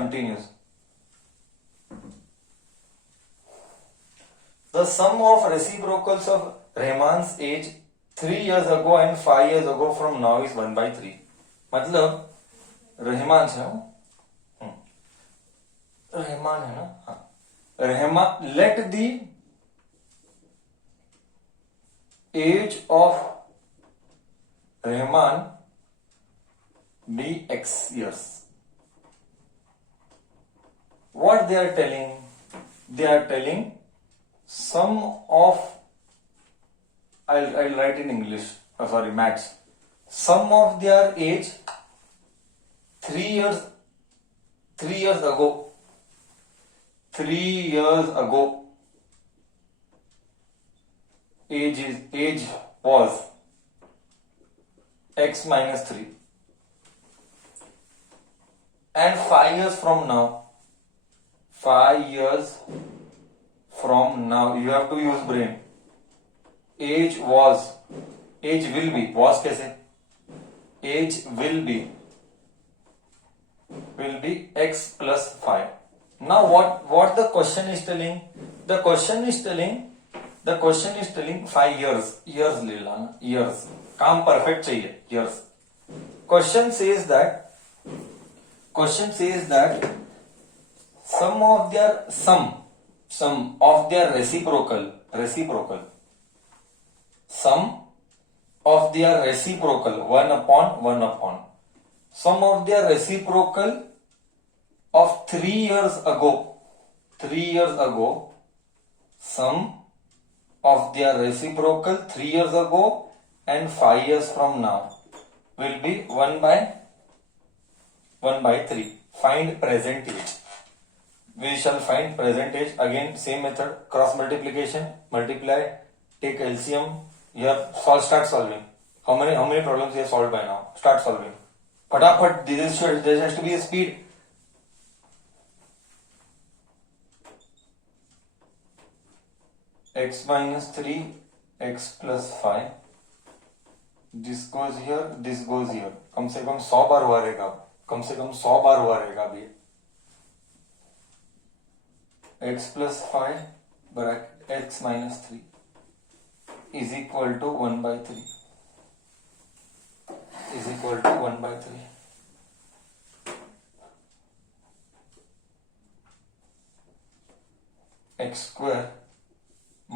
continues. The sum of reciprocals of Rahman's age 3 years ago and 5 years ago from now is 1/3. मतलब रहमान है रहमान है ना, हाँ Rahman. Let the age of Rahman be x years. What they are telling? They are telling sum of, I'll write in English, sorry, maths. Sum of their age 3 years ago. 3 years ago. Age was x minus 3. And 5 years from now. 5 years from now, you have to use brain. Age will be, was कैसे? Age will be x plus 5. Now what the question is telling? The question is telling 5 years. Years ले लाना, years. काम perfect चाहिए, years. Question says that sum of their reciprocal sum of their reciprocal 1/1 sum of their reciprocal of 3 years ago sum of their reciprocal 3 years ago and 5 years from now will be 1/3. Find present age. We shall find present age. Again, same method, cross multiplication, multiply, take LCM. Here, start solving. How many problems you have solved by now? Start solving. Fataphat, there has to be a speed. X minus 3, x plus 5. This goes here, this goes here. कम से कम 100 बार हुआ रहेगा अभी. x plus 5 bracket x minus 3 is equal to 1/3. X square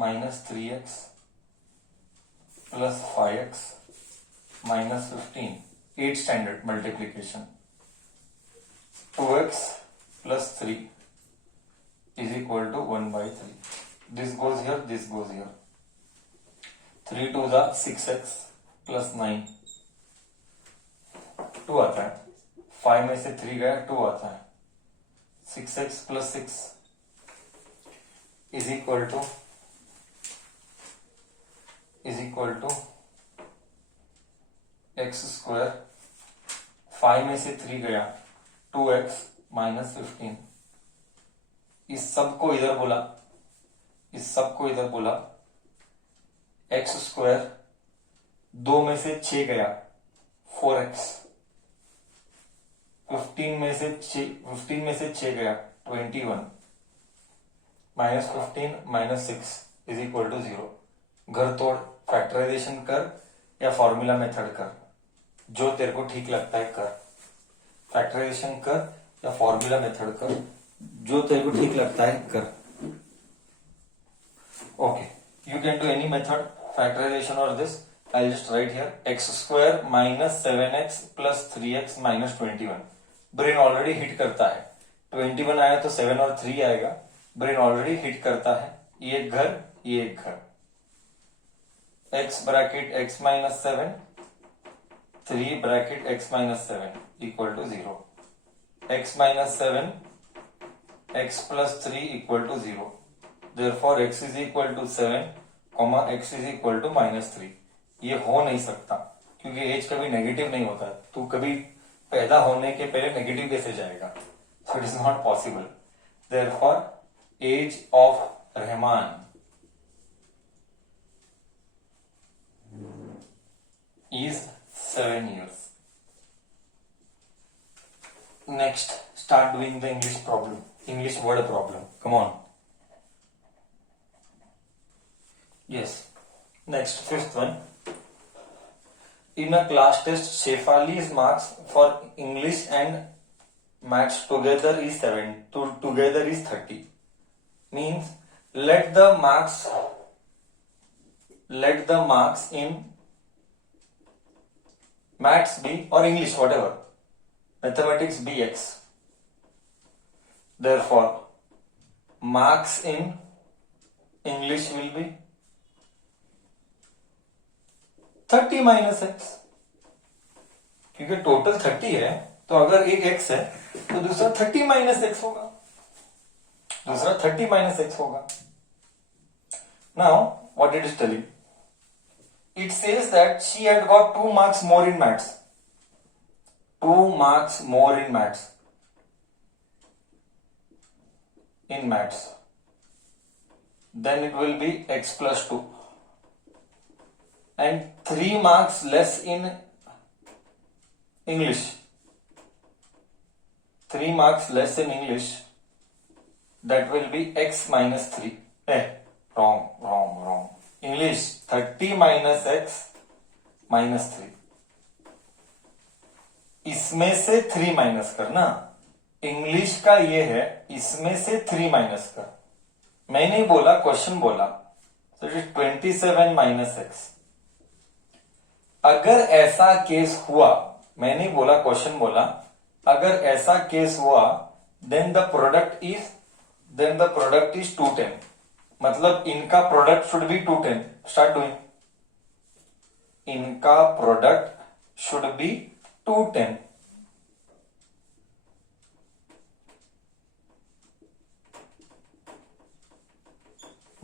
minus 3x plus 5x minus 15. 8th standard multiplication. 2x plus 3 is equal to 1/3. This goes here, this goes here. 3 2s are 6x plus 9. 2 आता है. 5 में से 3 गया, 2 आता है. 6x plus 6 is equal to x square. 5 में से 3 गया, 2x minus 15. इस सब को इधर बोला, x स्क्वायर. 2 में से 6 गया, 4x. 15 में से 6 गया, 21. minus 15 minus 6 is equal to 0. घर तोड़, फैक्टराइजेशन कर या फॉर्मूला मेथड कर, जो तेरे को ठीक लगता है कर. फैक्टराइजेशन कर या फॉर्मूला मेथड कर, जो तेरे को ठीक लगता है कर. Okay, you can do any method, factorization और this. I just write here x square minus 7x plus 3x minus 21. Brain already hit करता है. 21 आया तो 7 और 3 आएगा. ब्रेन ऑलरेडी हिट करता है. ये एक घर. x bracket x minus 7, 3 bracket x minus 7 equal to 0. x minus 7 x plus 3 equal to 0. Therefore x is equal to 7, x is equal to minus 3. ये हो नहीं सकता क्योंकि एज कभी नेगेटिव नहीं होता. तू कभी पैदा होने के पहले नेगेटिव कैसे जाएगा? So it is not possible. Therefore age of Rahman is 7 years. Next, start doing the English problem, English word problem. Come on. Yes. Next, fifth one. In a class test, Shefali's marks for English and Maths together is 30. Means let the marks in Maths be, or English, whatever, mathematics be X. Therefore, marks in English will be 30 minus x. क्योंकि total 30 है, तो अगर एक x है तो दूसरा 30 minus x होगा. Now, what it is telling? It says that she had got 2 marks more in maths. 2 marks more in maths. Then it will be x plus 2. And 3 marks less in English. 3 marks less in English. That will be x minus 3. Wrong. English 30 minus x minus 3. इसमें से 3 minus करना. English का ये है, इसमें से 3 minus कर. मैं नहीं बोला, क्वेश्चन बोला. तो इट इज 27 माइनस एक्स. अगर ऐसा केस हुआ, मैं नहीं बोला, क्वेश्चन बोला, अगर ऐसा केस हुआ, देन द प्रोडक्ट इज 210. मतलब इनका product should be 210. Start doing. इनका product should be 210.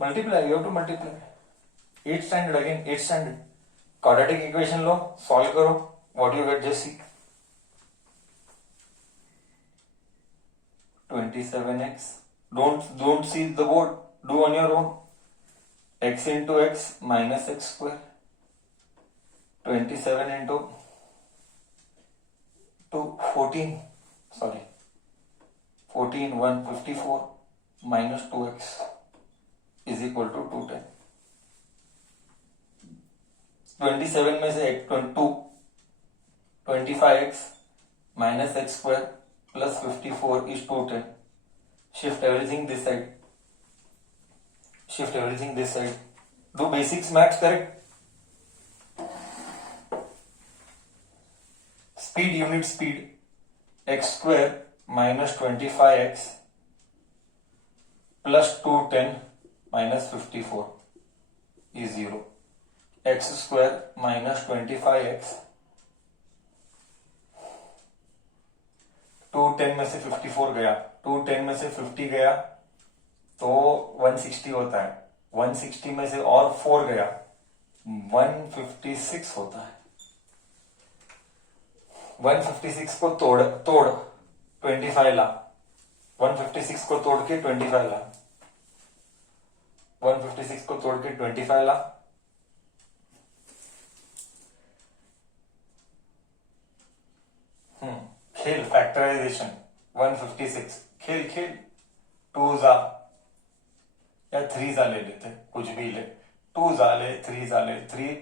Multiply, you have to multiply. 8th standard again, 8th standard. Quadratic equation low, solve करो. What you get, just see. 27x. Don't see the board. Do on your own. X into x minus x square. 27 into 14. Sorry. 14, 154 minus 2x. is equal to 210. 27 में से 25x minus x square plus 54 is 210. Shift everything this side. Do basics maths correct. Speed, unit speed. X square minus 25x plus 210 minus 54 is 0. X square minus 25x. 210 में से 54 गया, 210 में से 50 गया तो 160 होता है. 160 में से और 4 गया, 156 होता है. 156 को तोड़ 25 ला. 156 को तोड़ के 25 ला. 156 को तोड़ के 25 ला. खेल फैक्टराइजेशन. 156 खेल 2 जा या 3 जा ले लेते, कुछ भी ले. 2 जा ले, 3 जा ले. 3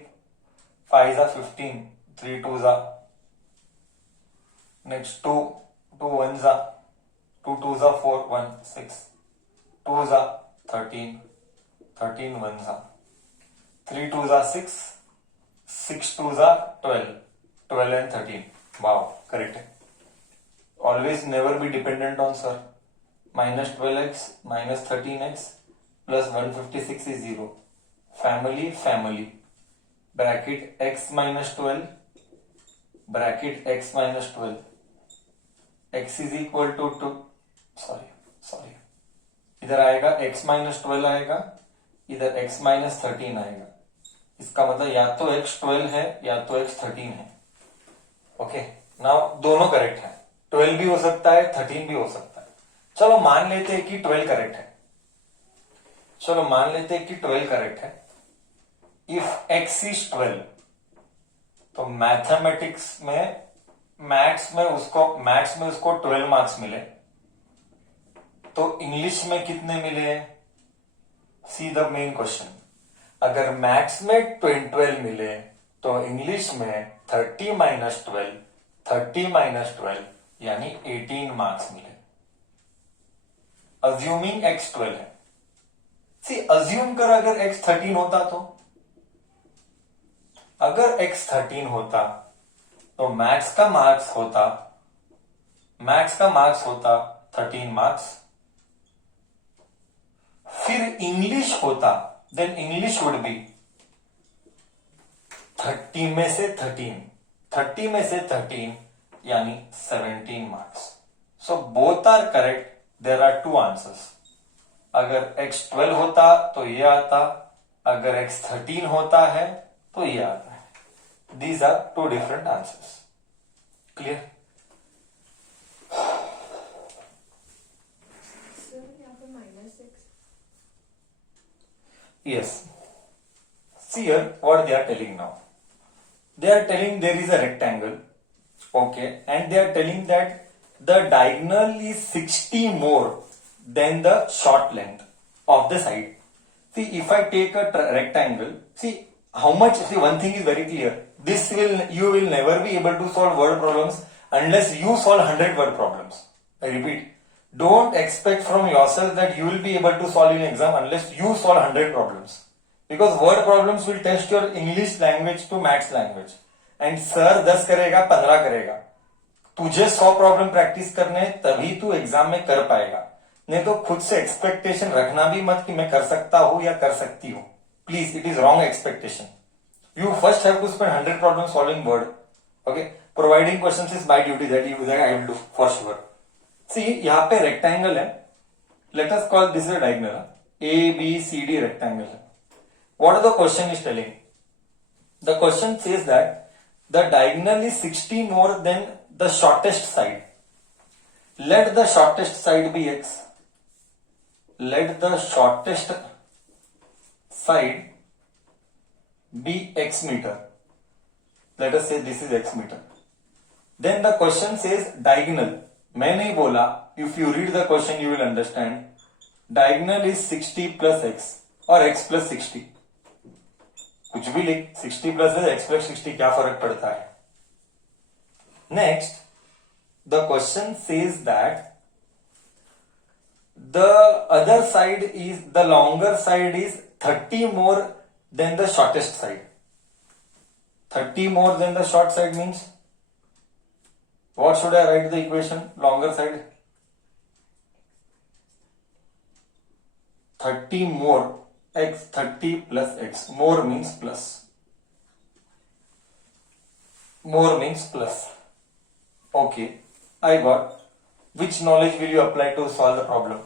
5 जा 15, 3 2 जा. नेक्स्ट 2 1 जा, 2 2 जा 4, 1 6. 2 जा 13 1 जा. 3 2 जा 6, 6 2 जा 12 and 13. वाओ, करेक्ट है. Always never be dependent on sir. Minus 12x minus 13x plus 156 is 0. Family. Bracket x minus 12. Bracket x minus 12. X is equal to 2. Sorry. इधर आएगा x minus 12 आएगा, इधर x minus 13 आएगा. इसका मतलब या तो x 12 है या तो x 13 है. ओके, नाउ दोनों करेक्ट है. 12 भी हो सकता है, 13 भी हो सकता है. चलो मान लेते हैं कि 12 करेक्ट है. इफ x इज 12, तो मैथमेटिक्स में मैथ्स में उसको 12 मार्क्स मिले, तो इंग्लिश में कितने मिले? See the main question. अगर मैथ्स में 12 मिले तो इंग्लिश में 30 - 12 यानी 18 मार्क्स मिले। अज्यूमिंग x 12 है। सी अज्यूम कर, अगर x 13 होता तो, अगर x 13 होता तो मैथ्स का मार्क्स होता 13 मार्क्स। फिर इंग्लिश होता, देन इंग्लिश वुड बी 30 में से 13 यानी 17 marks. So both are correct, there are two answers. अगर x 12 होता तो ये आता, अगर x 13 होता है तो ये आता है। These are two different answers. Clear? Yes. See here what they are telling now. They are telling there is a rectangle, okay, and they are telling that the diagonal is 60 more than the short length of the side. See, if I take a rectangle, see how much, see one thing is very clear. You will never be able to solve word problems unless you solve 100 word problems. I repeat, don't expect from yourself that you will be able to solve in exam unless you solve 100 problems. Because word problems will test your English language to maths language. And sir 10 करेगा, 15 करेगा. तुझे 100 problem practice करने, तभी तू exam में कर पाएगा। नहीं तो खुद से एक्सपेक्टेशन रखना भी मत कि मैं कर सकता हूं या कर सकती हूं। Please, it is wrong expectation. You first have to spend 100 problems solving word. Okay, providing questions is my duty, that I will do for sure. See, यहाँ पे rectangle है. Let us call this a diagonal. A, B, C, D rectangle है. What the question is telling? The question says that the diagonal is 60 more than the shortest side. Let the shortest side be x. Let the shortest side be x meter. Let us say this is x meter. Then the question says diagonal. मैं नहीं बोला, if you read the question you will understand. Diagonal is 60 plus x और x plus 60. कुछ भी लिख, 60 plus x plus 60 क्या फर्क पड़ता है? Next, the question says that the other side is, the longer side is 30 more than the shortest side. 30 more than the short side means, what should I write the equation? Longer side. 30 more, x, 30 plus x. More means plus. More means plus. Okay, I got. Which knowledge will you apply to solve the problem?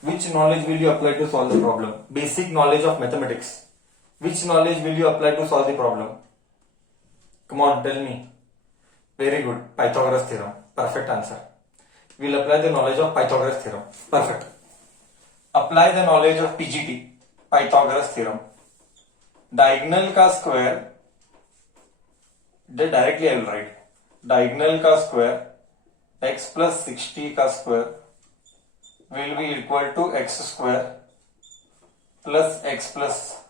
Which knowledge will you apply to solve the problem? Basic knowledge of mathematics. Which knowledge will you apply to solve the problem? Come on, tell me. Very good. Pythagoras theorem. Perfect answer. We'll apply the knowledge of Pythagoras theorem. Perfect. Apply the knowledge of PGT. Pythagoras theorem. Diagonal का square. Directly I will write. Diagonal का square. X plus 60 का square will be equal to x square plus x plus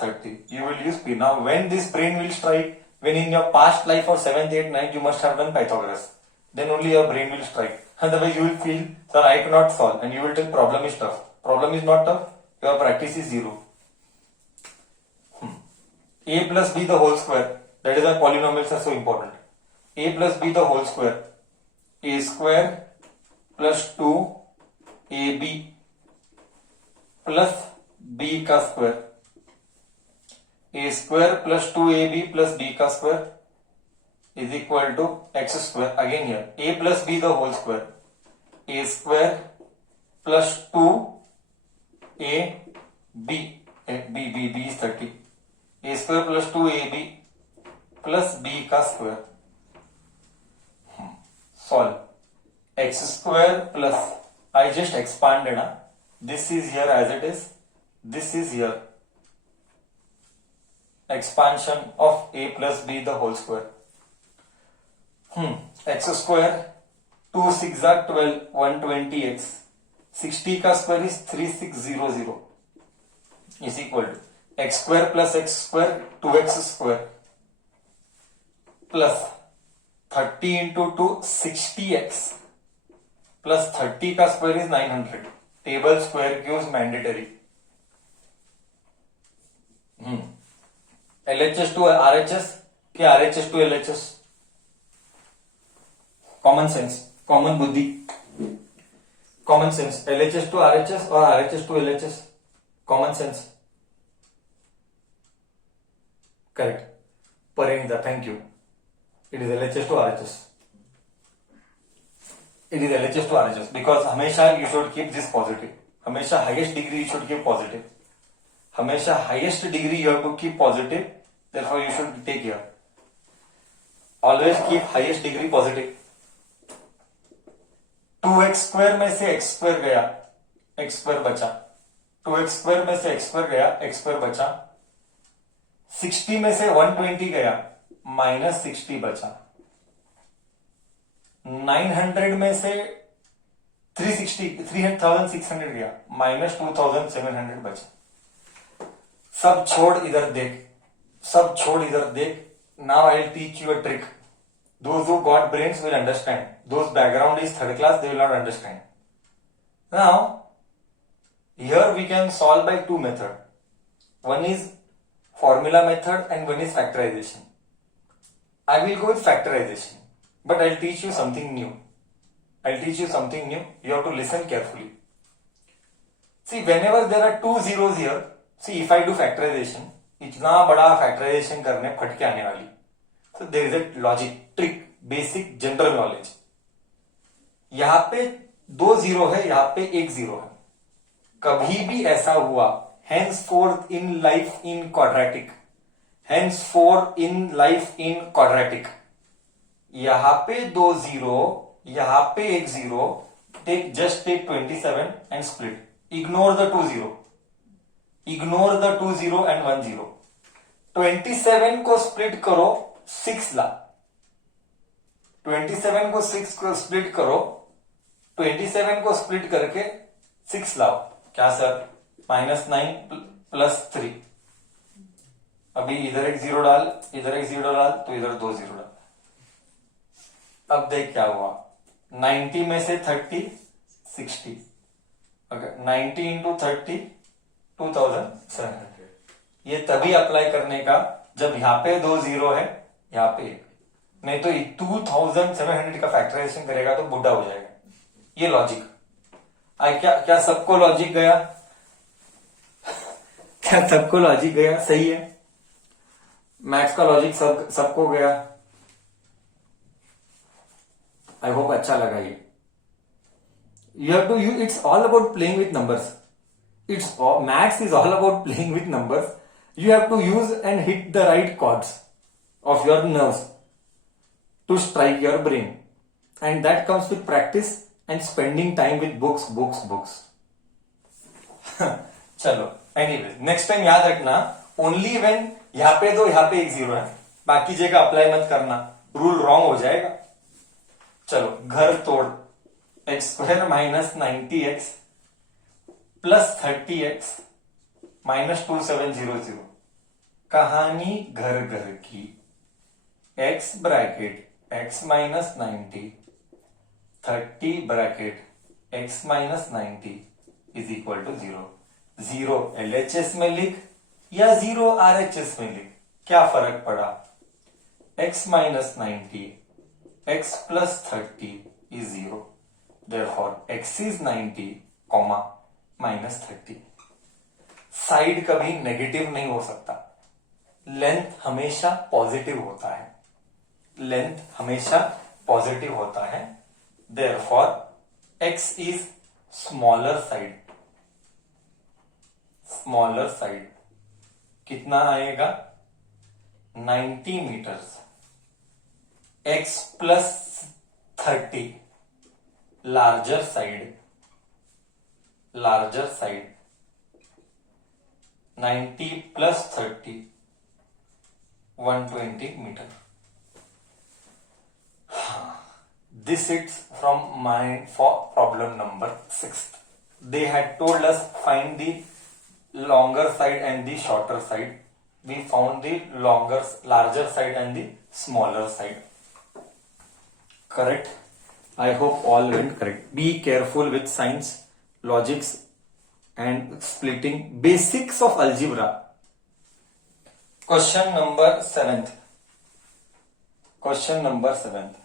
30. You will use P. Now when this brain will strike, when in your past life or 7th, 8th, 9th you must have done Pythagoras, then only your brain will strike. Otherwise you will feel, sir, I cannot solve, and you will tell problem is tough. Problem is not tough, your practice is zero. A plus B the whole square, that is why polynomials are so important. A plus B the whole square, A square plus 2ab plus b का square, a square plus 2ab plus b का square is equal to x square. Again here, a plus b the whole square, a square plus 2ab, b is 30, a square plus 2ab plus b का square. Solve. X square plus, I just expanded, this is here as it is, this is here, expansion of a plus b the whole square. X square 2 6 12 120x 60 का square is 3600 is equal to x square plus x square 2x square plus 30 into 2 60x plus 30 का square is 900 table square cubes mandatory LHS to RHS के RHS to LHS common sense common बुद्धि common sense LHS to RHS और RHS to LHS common sense correct Parinita thank you it is LHS to RHS it is LHS to RHS because हमेशा you should keep this positive हमेशा highest degree you should keep positive हमेशा highest degree you have to keep positive therefore you should take here always keep highest degree positive 2x square में से x square गया x square बचा 2x square में से x square गया x square बचा 60 में से 120 गया माइनस 60 बचा 900 में से 3600 गया माइनस 2700 बचा सब छोड़ इधर देख सब छोड़ इधर देख now I will teach you a trick those who got brains will understand those background is third class they will not understand now here we can solve by two method one is formula method and one is factorization I will go with factorization but I'll teach you something new. I'll teach you something new. You have to listen carefully. See, whenever there are two zeros here, see if I do factorization, इतना बड़ा factorization करने फटके आने वाली. So there is a logic, trick, basic general knowledge. यहां पे दो zero है, यहां पे एक जीरो है. कभी भी ऐसा हुआ, henceforth in life in quadratic, henceforth in life in quadratic. यहां पे दो जीरो यहां पे एक zero take just take 27 and split ignore the two zero ignore the two zero and 1 zero 27 को स्प्लिट करो 6 ला 27 को 6 को स्प्लिट करो 27 को स्प्लिट करके 6 लाओ क्या सर -9 प्लस 3 अभी इधर एक जीरो डाल इधर एक जीरो डाल तो इधर दो जीरो डाल अब देख क्या हुआ 90 में से 30 60 ओके 90 इंटू 30 2700 ये तभी अप्लाई करने का जब यहां पे दो जीरो है यहां पे एक नहीं तो 2700 का फैक्टराइजेशन करेगा तो बुढ़ा हो जाएगा ये लॉजिक क्या सबको लॉजिक गया क्या सबको लॉजिक गया सही है मैथ्स का लॉजिक सबको गया आई होप अच्छा लगा ये you have to use it's all about playing with numbers it's maths is all about playing with numbers you have to use and hit the right chords of your nerves to strike your brain and that comes with practice and spending time with books चलो anyways next time याद रखना only when यहां पे दो यहां पे एक zero है बाकी जगह अप्लाई मत करना रूल रॉन्ग हो जाएगा चलो घर तोड़ X square minus 90x plus 30x minus 2700 कहानी घर घर की x bracket x minus 90 30 bracket x minus 90 is equal to 0 0 LHS में लिख या 0 RHS में लिख क्या फर्क पड़ा x minus 90 x plus 30 is 0. Therefore, x is 90, minus 30. Side कभी नेगेटिव नहीं हो सकता लेंथ हमेशा पॉजिटिव होता है लेंथ हमेशा पॉजिटिव होता है Therefore, x is smaller side. कितना आएगा 90 metres x plus 30 larger side 90 plus 30 120 metre This is from mine for problem number 6. They had told us find the longer side and the shorter side. We found the larger side and the smaller side. Correct? I hope all went correct. Be careful with signs, logics and splitting. Basics of algebra. Question number 7th. Question number 7th.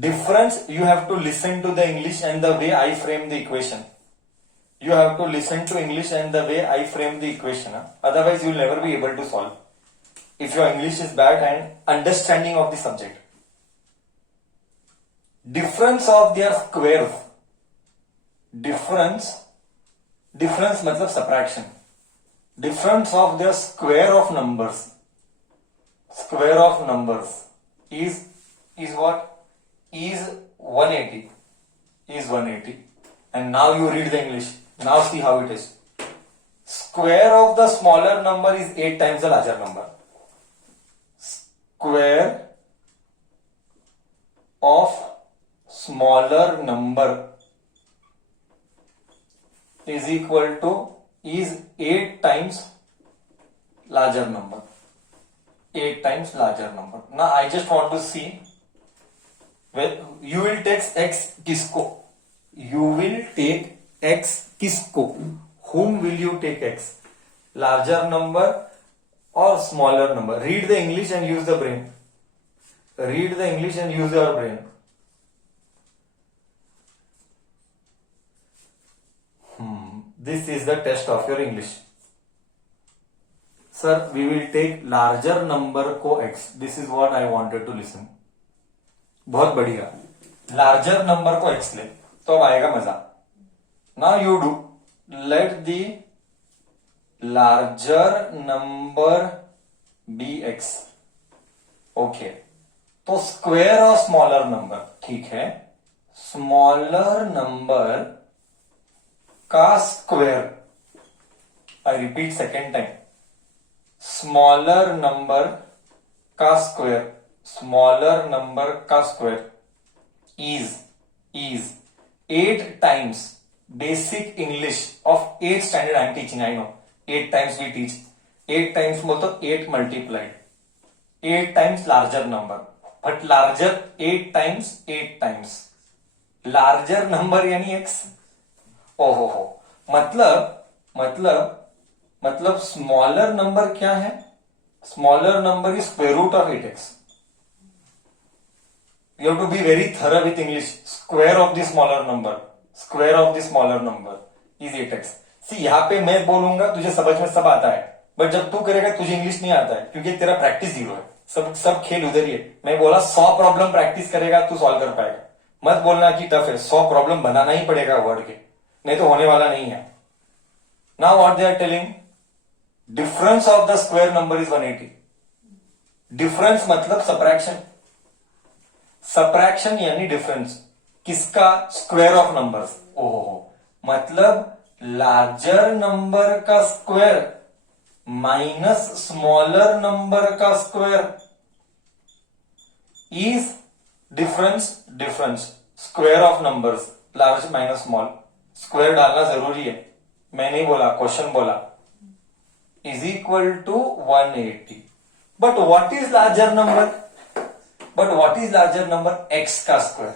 Difference, you have to listen to the English and the way I frame the equation. You have to listen to English and the way I frame the equation. Otherwise, you will never be able to solve. If your English is bad and understanding of the subject. Difference of their squares. Difference matlab subtraction. Difference of their square of numbers. Square of numbers is what? Is 180. Is 180. And now you read the English. Now see how it is. Square of the smaller number is 8 times the larger number. Square of smaller number is equal to is 8 times larger number. 8 times larger number. Now I just want to see. Well, you will take x किसको? You will take x किसको? Whom will you take x? Larger number or smaller number? Read the English and use the brain. Read the English and use your brain. This is the test of your English. Sir, we will take larger number को x. This is what I wanted to listen. बहुत बढ़िया. Larger number को x ले तो अब आएगा मजा. Now you do. Let the larger number be x. Okay. तो स्क्वायर ऑफ स्मॉलर नंबर. ठीक है. स्मॉलर नंबर का square. I repeat second time. Smaller number का स्क्वायर. Smaller number का square is 8 times basic English of 8th standard I am teaching. I know 8 times we teach. 8 times मतलब 8 multiplied. 8 times larger number. But larger 8 times. Larger number यानी x. ओहो हो. मतलब smaller number क्या है? Smaller number is square root of 8x. You have to be very thorough with English. Square of the smaller number. Square of the smaller number is 8x. See, यहाँ पे मैं बोलूंगा तुझे समझ में सब आता है. बट जब तू करेगा तुझे इंग्लिश नहीं आता है क्योंकि तेरा प्रैक्टिस जीरो है. सब खेल उधर ही है. मैं बोला 100 प्रॉब्लम प्रैक्टिस करेगा तू सॉल्व कर पाएगा. मत बोलना कि टफ है. 100 प्रॉब्लम बनाना ही पड़ेगा वर्ड के, नहीं तो होने वाला नहीं है. Now what they are telling. Difference of the square number is 180. Difference मतलब सब्ट्रैक्शन. सब्ट्रैक्शन यानी डिफरेंस किसका? Square of numbers. ओहो, मतलब लार्जर नंबर का स्क्वायर माइनस स्मॉलर नंबर का square is difference square of numbers. Large minus small. Square डालना जरूरी है, मैं नहीं बोला, क्वेश्चन बोला. Is equal to 180. But what is larger number? x का स्क्वायर.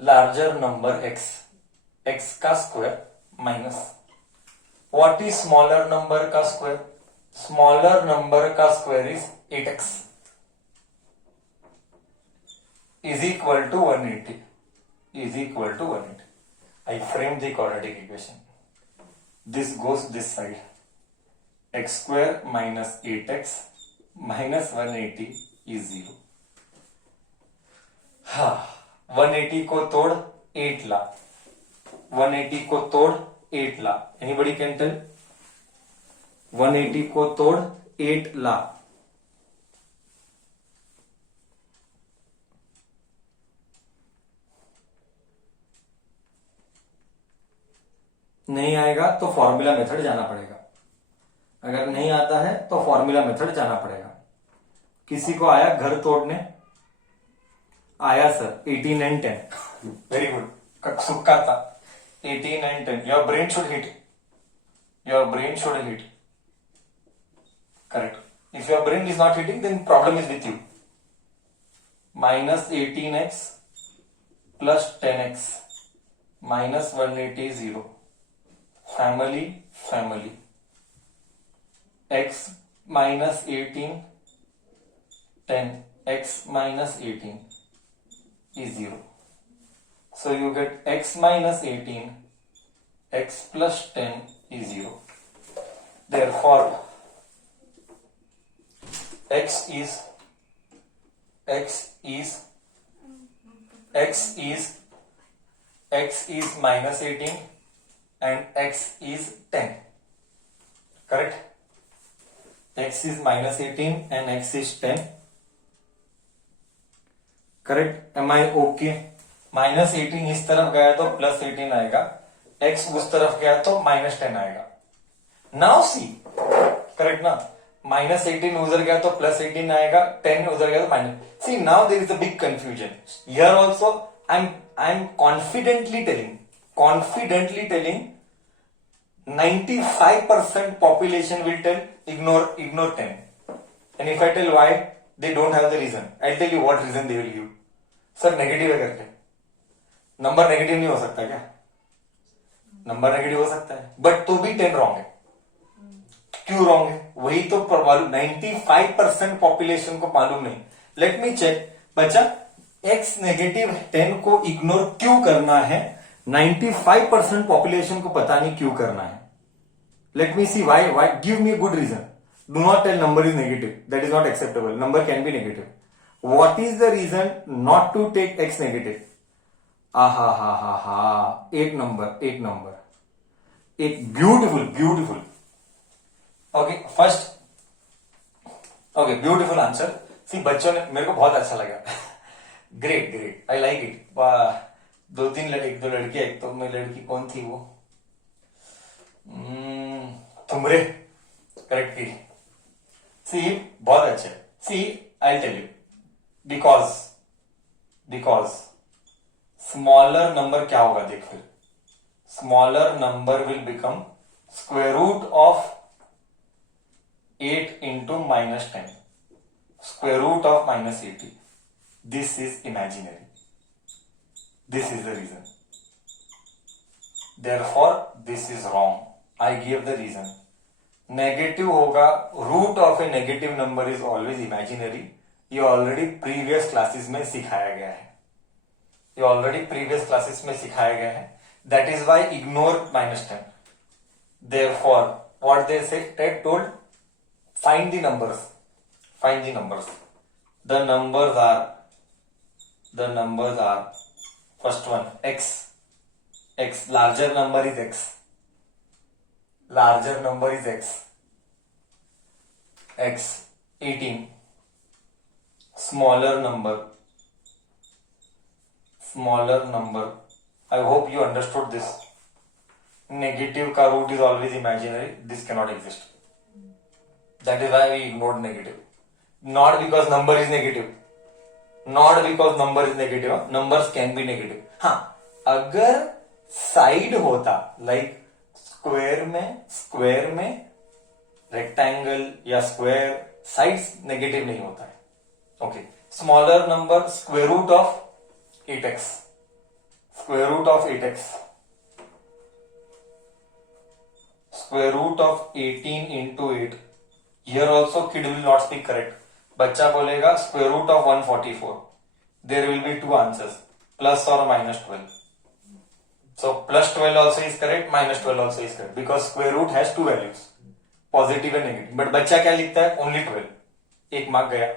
लार्जर नंबर x का square minus what is smaller number का स्क्वायर? स्मॉलर नंबर का square is 8x is equal to 180. Is equal to 180. I frame the quadratic equation. This goes this side. X square minus 8x minus 180 is 0. हाँ, 180 को तोड़ 8 ला. 180 को तोड़ 8 ला. Anybody can tell? 180 को तोड़ 8 ला. नहीं आएगा तो फॉर्मूला मेथड जाना पड़ेगा. अगर नहीं आता है तो फॉर्मूला मेथड जाना पड़ेगा. किसी को आया घर तोड़ने? आया सर 18 and 10. Very good. सुक्का था 18 and 10. Your brain should hit. Your brain should hit. Correct. If your brain is not hitting, then problem is with you. Minus 18x plus 10x minus 180 0. Family. X minus 18, 10. X minus 18 is 0. So you get x minus 18, x plus 10 is 0. Therefore, x is minus 18 and x is 10. Correct? X is minus 18 and x is 10. Correct? Am I okay? Minus 18 इस तरफ गया तो plus 18 आएगा, x उस तरफ गया तो minus 10 आएगा. Now see, correct ना? Minus 18 उधर गया तो plus 18 आएगा, 10 उधर गया तो minus. See, now there is a big confusion. Here also, I'm confidently telling 95% population will tell ignore 10. And if I tell why, they don't have the reason. I'll tell you what reason they will give. Sir negative है करके. Number negative नहीं हो सकता क्या? Number negative हो सकता है, but तो भी 10 रॉन्ग है. क्यों रॉन्ग है? वही तो मालूम 95% पॉपुलेशन को मालूम नहीं. Let me check. बच्चा x नेगेटिव 10 को इग्नोर क्यों करना है? 95% पॉपुलेशन को पता नहीं क्यों करना है. Let me see why. Give me a good reason. Do not tell number is negative. That is not acceptable. Number can be negative. What is the reason not to take x negative? एक number. एक beautiful. Okay, first. Okay, beautiful answer. See, बच्चों ने, मेरे को बहुत अच्छा लगा. Great, I like it. दो लड़कियां, एक तो मैं लड़की कौन थी वो? तुमरे. करेक्ट थी. सी, बहुत अच्छे. See, I tell you. Because smaller number क्या होगा? देख फिर. Smaller number will become square root of 8 into minus 10. Square root of minus 80. This is imaginary. This is the reason. Therefore, this is wrong. I gave the reason. Negative होगा. Root of a negative number is always imaginary. ये already previous classes में सिखाया गया है. That is why ignore minus 10. Therefore, what they say, Ted told, find the numbers. The numbers are first one, x. Larger number is x. X 18. Smaller number. I hope you understood this. Negative का root is always imaginary. This cannot exist. That is why we ignored negative. Not because number is negative. Numbers can be negative. हाँ, अगर side होता, like square में rectangle या square, sides negative नहीं होता है. Okay. Smaller number square root of 8x. Square root of 18 into 8. Here also kid will not speak correct. बच्चा बोलेगा square root of 144. There will be two answers, plus or minus 12. So plus 12 also is correct, minus 12 also is correct, because square root has two values, positive and negative. But बच्चा क्या लिखता है? Only 12. एक mark गया.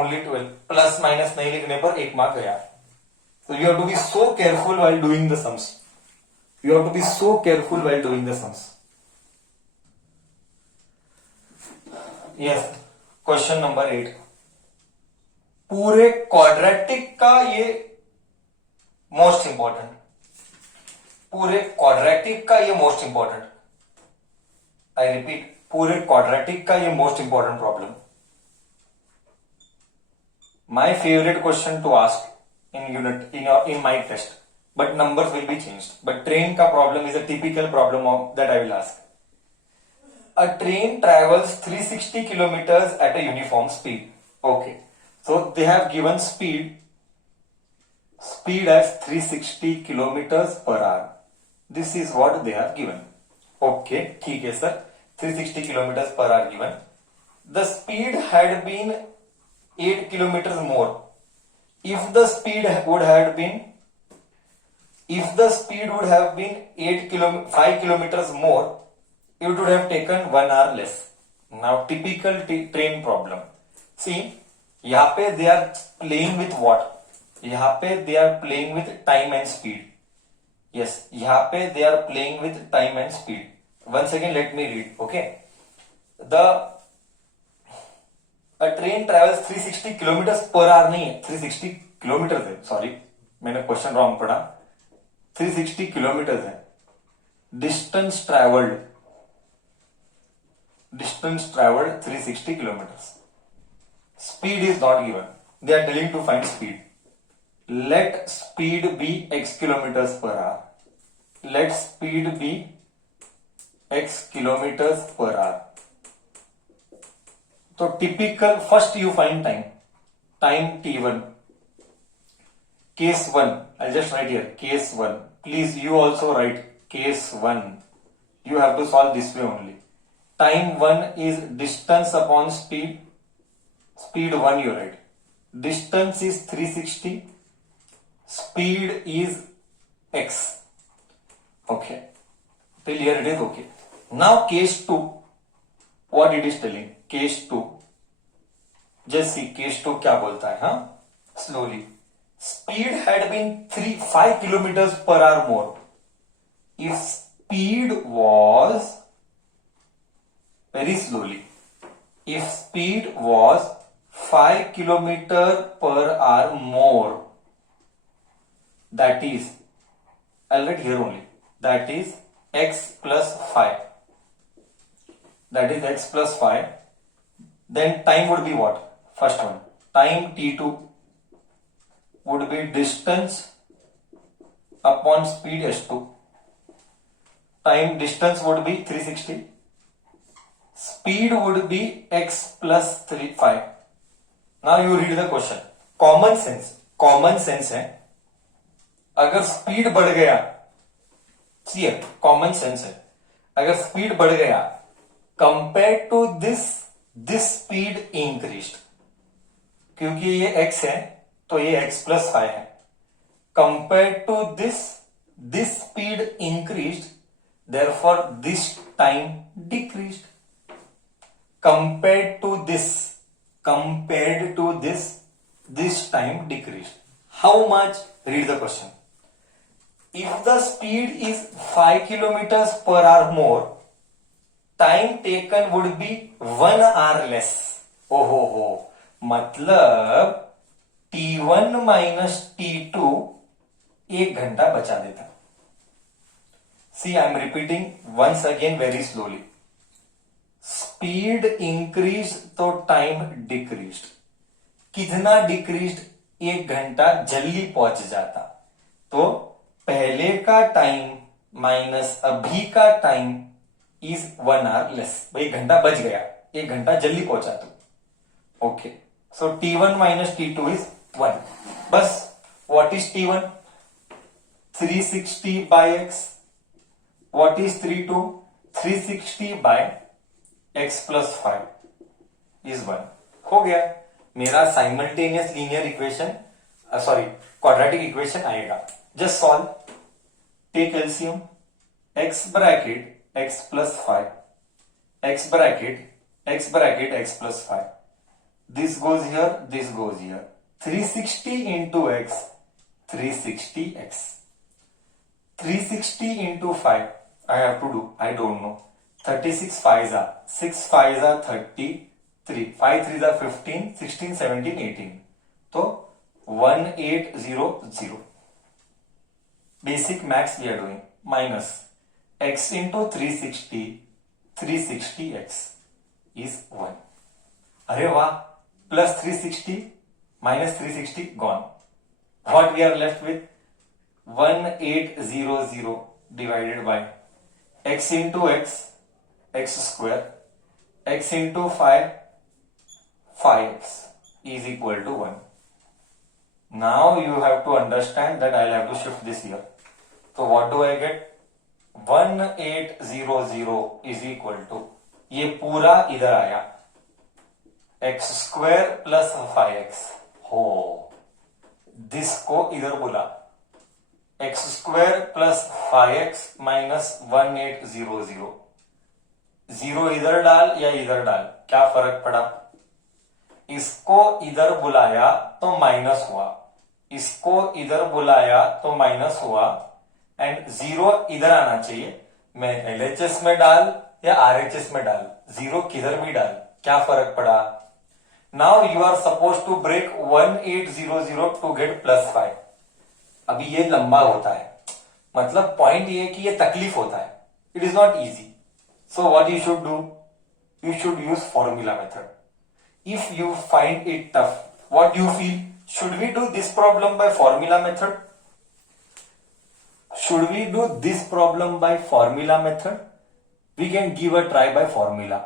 Only 12. Plus minus नहीं लिखने पर एक मार्क गया. So you have to be so careful while doing the sums. Yes. Question number 8. पूरे क्वाड्रेटिक का ये मोस्ट इंपॉर्टेंट. आई रिपीट, पूरे क्वाड्रेटिक का ये most important problem. My favorite question to ask in unit in my test, but numbers will be changed. But train ka problem is a typical problem that I will ask. A train travels 360 kilometers at a uniform speed. Okay, so they have given speed as 360 kilometers per hour. This is what they have given. Okay, ठीक है sir. 360 kilometers per hour given. The speed had been 8 kilometers more. If the speed would have been 5 kilometers more, it would have taken 1 hour less. Now typical train problem. See, यहाँ पे they are playing with what? यहाँ पे they are playing with time and speed. Yes, यहाँ पे they are playing with time and speed. Once again, let me read. Okay, a train travels 360 kilometers per hour नहीं है, 360 kilometre है. Sorry, मैंने question wrong पढ़ा. 360 kilometre है. Distance travelled 360 kilometers. Speed is not given. They are telling to find speed. Let speed be x kilometers per hour. Let speed be x kilometers per hour. So typical, first you find time. Time t1. Case 1. I'll just write here. Case 1. Please, you also write case 1. You have to solve this way only. Time 1 is distance upon speed. Speed 1 you write. Distance is 360. Speed is x. Okay. Till here it is okay. Now case 2. What it is telling? Case 2. Just see case 2 क्या बोलता है, हाँ? Slowly. Speed had been 5 kilometers per hour more. If speed was very slowly. If speed was 5 kilometers per hour more, that is, I'll write here only, that is x plus 5. That is x plus 5. Then time would be what? First one. Time t2 would be distance upon speed s2. Time distance would be 360. Speed would be x plus 5. Now you read the question. Common sense है. अगर speed बढ़ गया, सी common sense है, अगर speed बढ़ गया compare to this speed increased, क्योंकि ये x है तो ये x प्लस 5 है. Compare to this speed increased, therefore this time decreased. Compared to this time decreased. How much? Read the question. If the speed is 5 kilometers per hour more, time taken would be 1 hour less. हो, मतलब T1 minus T2 1 घंटा बचा देता. See, I am repeating once again very slowly. Speed increase तो time decrease. कितना decrease? 1 घंटा जल्दी पहुंच जाता. तो पहले का टाइम माइनस अभी का टाइम इज 1 hour लेस. 1 घंटा बच गया, 1 घंटा जल्दी पहुंचा तो. Okay, so T1 minus T2 is 1. बस what is T1? 360 by x. What is T2? 360 by x plus 5 is 1. हो गया. मेरा simultaneous linear equation, sorry quadratic equation आएगा. Just solve. Take LCM. x bracket x plus 5, x bracket x plus 5. This goes here, this goes here. 360 into x, 360x. 360 into 5, I have to do, I don't know. 36 5s are, 6 5s are 33, 5 3s are 15, 16, 17, 18. So 1800. Basic maths we are doing. Minus x into 360, 360x is 1. अरे वाह, plus 360 minus 360 gone. What we are left with? 1800 divided by x into x, x square, x into 5, 5x is equal to 1. Now you have to understand that I'll have to shift this here. So what do I get? 1800 is equal to, ये पूरा इधर आया, x square plus 5x हो, this को इधर बोला x square plus 5x minus 1800. Zero इधर डाल या इधर डाल, क्या फर्क पड़ा? इसको इधर बुलाया तो माइनस हुआ, इसको इधर बुलाया तो माइनस हुआ, एंड जीरो इधर आना चाहिए. मैं LHS में डाल या RHS में डाल, जीरो किधर भी डाल, क्या फर्क पड़ा? Now you are suppose to break 1800 to get +5. अभी ये लंबा होता है, मतलब पॉइंट ये कि ये तकलीफ होता है, it is not easy. So what you should do? You should use formula method. If you find it tough, what do you feel? Should we do this problem by formula method? Should we do this problem by formula method? We can give a try by formula.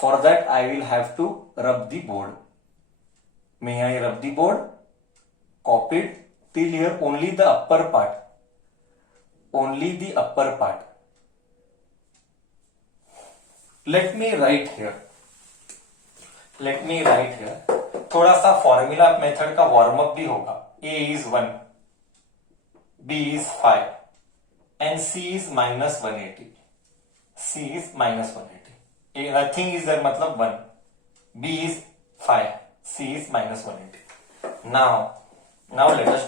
For that, I will have to rub the board. May I rub the board? Copied till here only the upper part. Only the upper part. Let me write here. थोड़ा सा formula method का warm up भी होगा. A is 1, B is 5 and C is minus 180. C is minus 180. Nothing is there, मतलब 1. B is 5, C is minus 180. Now let us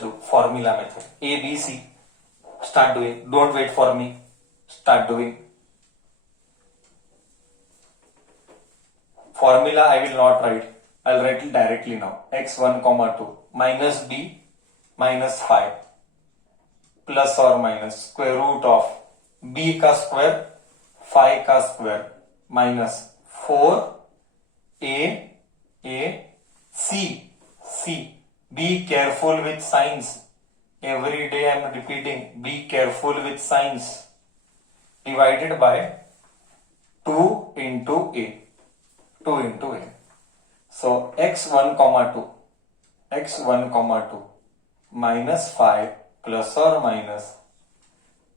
do formula method. A, B, C. Start doing. Don't wait for me. Start doing. Formula I will not write. I'll write it directly now. x1, 2 minus b minus 5 plus or minus square root of b का square 5 का square minus 4 a c. Be careful with signs. Every day I am repeating. Be careful with signs. Divided by 2 into a. 2 into a. So x1, 2 minus 5 plus or minus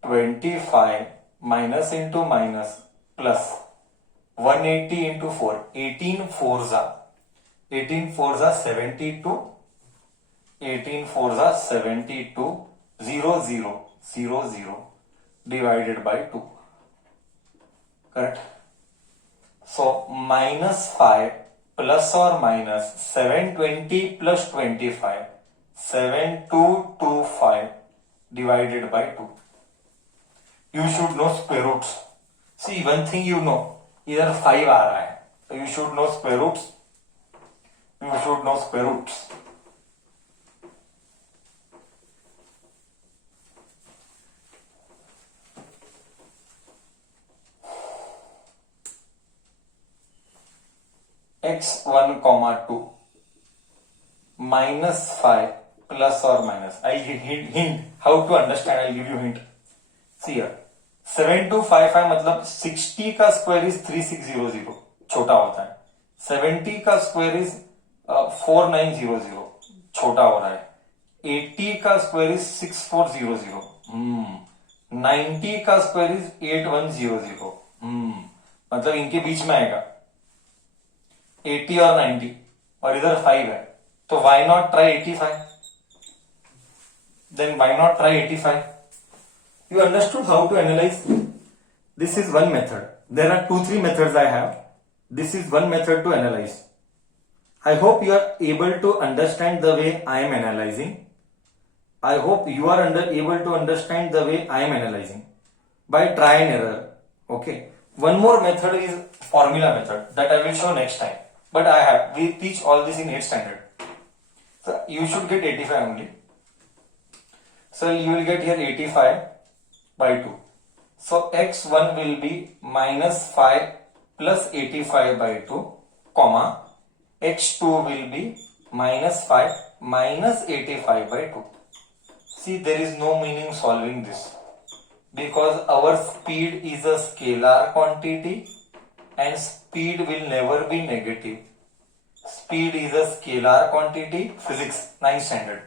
25 minus into minus plus 180 into 4. 18 4s are 72. 18 4s are 72. 0 divided by 2. Correct? So minus 5 plus or minus 720 plus 25, 7225 divided by 2. You should know square roots. See, one thing you know, इधर 5 आ रहा है, so you should know square roots. x1, 2 minus 5 plus or minus. I'll give hint how to understand. I'll give you hint. See here, 7255 मतलब 60 का square is 3600, छोटा होता है. 70 का square is 4900, छोटा हो रहा है. 80 का स्क्वायर इज 6400. 90 का स्क्वायर इज 8100. मतलब इनके बीच में आएगा 80 और 90, और इधर 5 है, तो why not try 85? Then why not try 85? You understood how to analyze? This is one method. There are 2-3 methods I have. This is one method to analyze. I hope you are able to understand the way I am analyzing. I hope you are able to understand the way I am analyzing by try and error. Okay. One more method is formula method that I will show next time. But we teach all this in 8th standard. So you should get 85 only. So you will get here 85 by 2. So x1 will be minus 5 plus 85 by 2, comma x2 will be minus 5 minus 85 by 2. See, there is no meaning solving this because our speed is a scalar quantity and speed will never be negative. Speed is a scalar quantity. Physics 9th standard.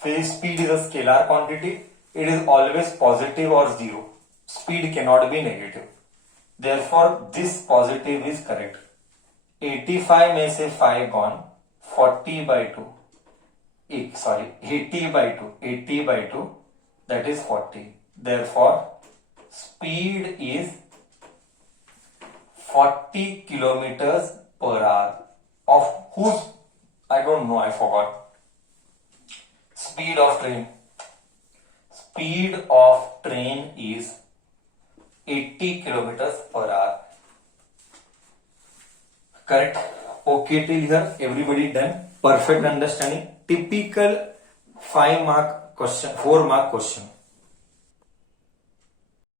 Speed is a scalar quantity. It is always positive or zero. Speed cannot be negative. Therefore, this positive is correct. 85 में से 5 gone, 40 by 2. 80 by 2. 80 by 2, that is 40. Therefore, speed is 40 kilometers per hour. Of whose? I don't know, I forgot. Speed of train. Speed of train is 80 kilometers per hour. Correct. Okay till here. Everybody done. Perfect understanding. Typical 5 mark question, 4 mark question.